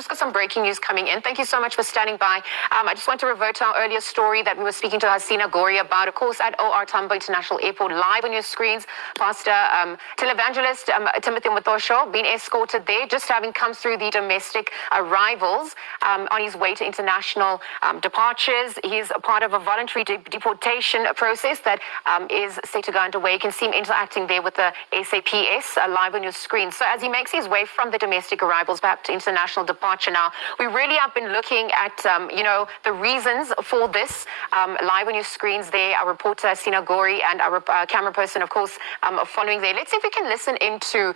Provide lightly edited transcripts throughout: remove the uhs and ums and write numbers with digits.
Just got some breaking news coming in. Thank you so much for standing by. I just want to revert to our earlier story that we were speaking to Hasina Gori about, of course, at OR Tambo International Airport, live on your screens. Pastor televangelist Timothy Omotoso being escorted there, just having come through the domestic arrivals on his way to international departures. He's a part of a voluntary deportation process that is set to go underway. You can see him interacting there with the SAPS live on your screen. So as he makes his way from the domestic arrivals back to international departure now, we really have been looking at, the reasons for this live on your screens there. Our reporter, Hasina Gori, and our camera person, of course, following there. Let's see if we can listen into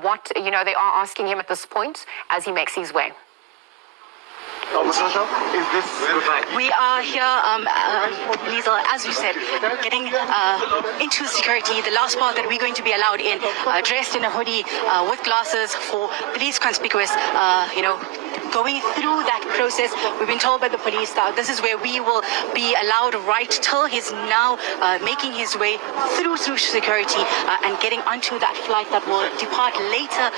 what, they are asking him at this point as he makes his way. We are here, Liesl, as you said, getting into security. The last part that we're going to be allowed in, dressed in a hoodie with glasses for the least conspicuous, going through that process. We've been told by the police that this is where we will be allowed right till he's now making his way through security and getting onto that flight that will depart later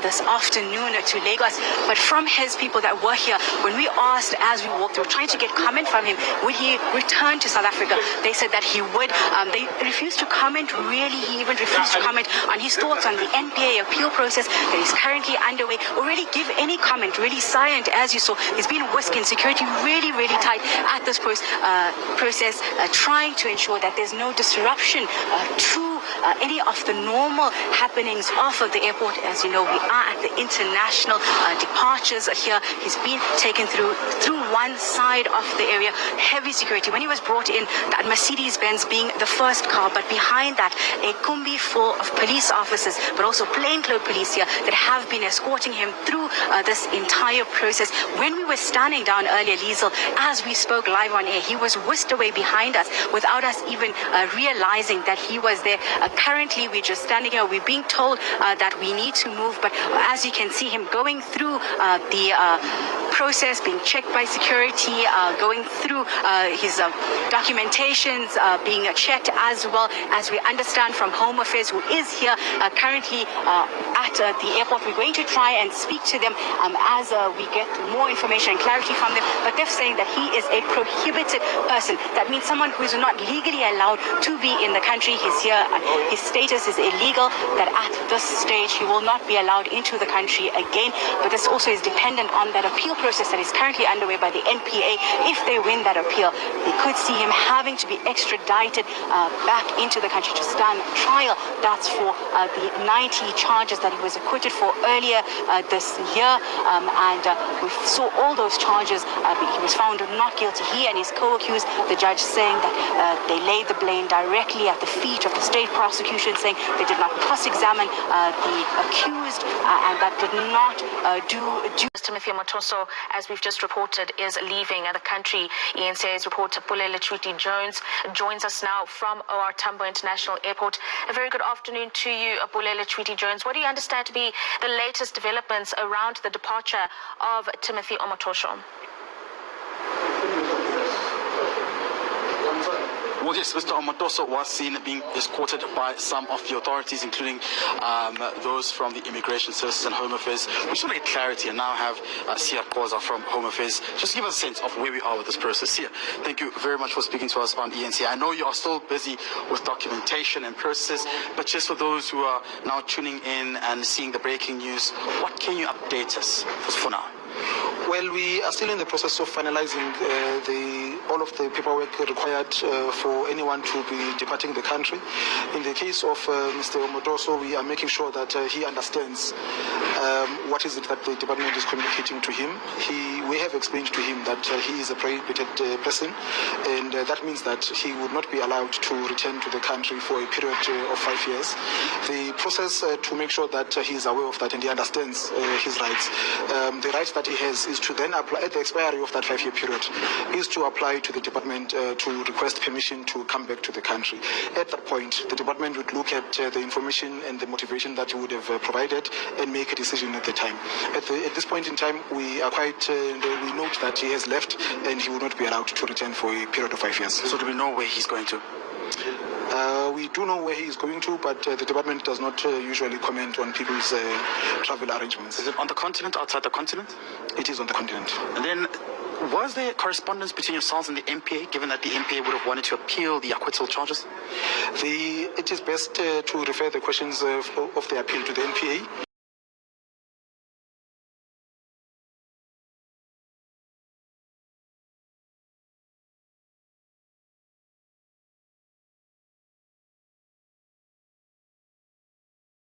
this afternoon to Lagos. But from his people that were here, when we asked as we walked through, trying to get comment from him, would he return to South Africa? They said that he would. They refused to comment, really. He even refused to comment on his thoughts on the NPA appeal process that is currently underway, or really give any comment, really silent, as you saw. He's been whisking security really, really tight at this process, trying to ensure that there's no disruption to any of the normal happenings off of the airport. As you know, we are at the international departures here. He's been taken through one side of the area, heavy security. When he was brought in, that Mercedes-Benz being the first car, but behind that, a Kumbi full of police officers, but also plainclothes police here that have been escorting him through this entire process. When we were standing down earlier, Liesl, as we spoke live on air, he was whisked away behind us without us even realizing that he was there. Currently, we're just standing here. We're being told that we need to move, but as you can see him going through the process, being checked by security, going through his documentations, being checked, as well as we understand from Home Affairs, who is here currently at the airport. We're going to try and speak to them as we get more information and clarity from them, but they're saying that he is a prohibited person. That means someone who is not legally allowed to be in the country. He's here, his status is illegal, that at this stage he will not be allowed into the country again. But this also is dependent on that appeal process that is currently underway by the NPA. If they win that appeal, they could see him having to be extradited back into the country to stand trial. That's for the 90 charges that he was acquitted for earlier this year, and we saw all those charges. He was found not guilty, he and his co-accused. The judge saying that they laid the blame directly at the feet of the state prosecution, saying they did not cross-examine the accused, and that did not do due. Timothy Omotoso, as we've just reported, is leaving the country. ENCA's reporter Pulele Jones joins us now from OR Tambo International Airport. A very good afternoon to you, Pulele Jones. What do you understand to be the latest developments around the departure of Timothy Omotoso? Well, yes, Mr. Omotoso was seen being escorted by some of the authorities, including those from the Immigration Services and Home Affairs. We just want to get clarity and now have Sia Koza from Home Affairs just give us a sense of where we are with this process. Sia, thank you very much for speaking to us on ENC. I know you are still busy with documentation and process, but just for those who are now tuning in and seeing the breaking news, what can you update us for now? Well, we are still in the process of finalizing all of the paperwork required for anyone to be departing the country. In the case of Mr. Omotoso, we are making sure that he understands what is it that the department is communicating to him. We have explained to him that he is a prohibited person, and that means that he would not be allowed to return to the country for a period of 5 years. The process to make sure that he is aware of that and he understands his rights, the rights that he has is to then apply, at the expiry of that 5-year period, is to apply to the department to request permission to come back to the country. At that point, the department would look at the information and the motivation that he would have provided and make a decision at the time. At this point in time, we are quite, we note that he has left and he will not be allowed to return for a period of 5 years. So do we know where he's going to? We do know where he is going to, but the department does not usually comment on people's travel arrangements. Is it on the continent, outside the continent? It is on the continent. And then, was there correspondence between yourselves and the MPA, given that the MPA would have wanted to appeal the acquittal charges? It is best to refer the questions of the appeal to the NPA.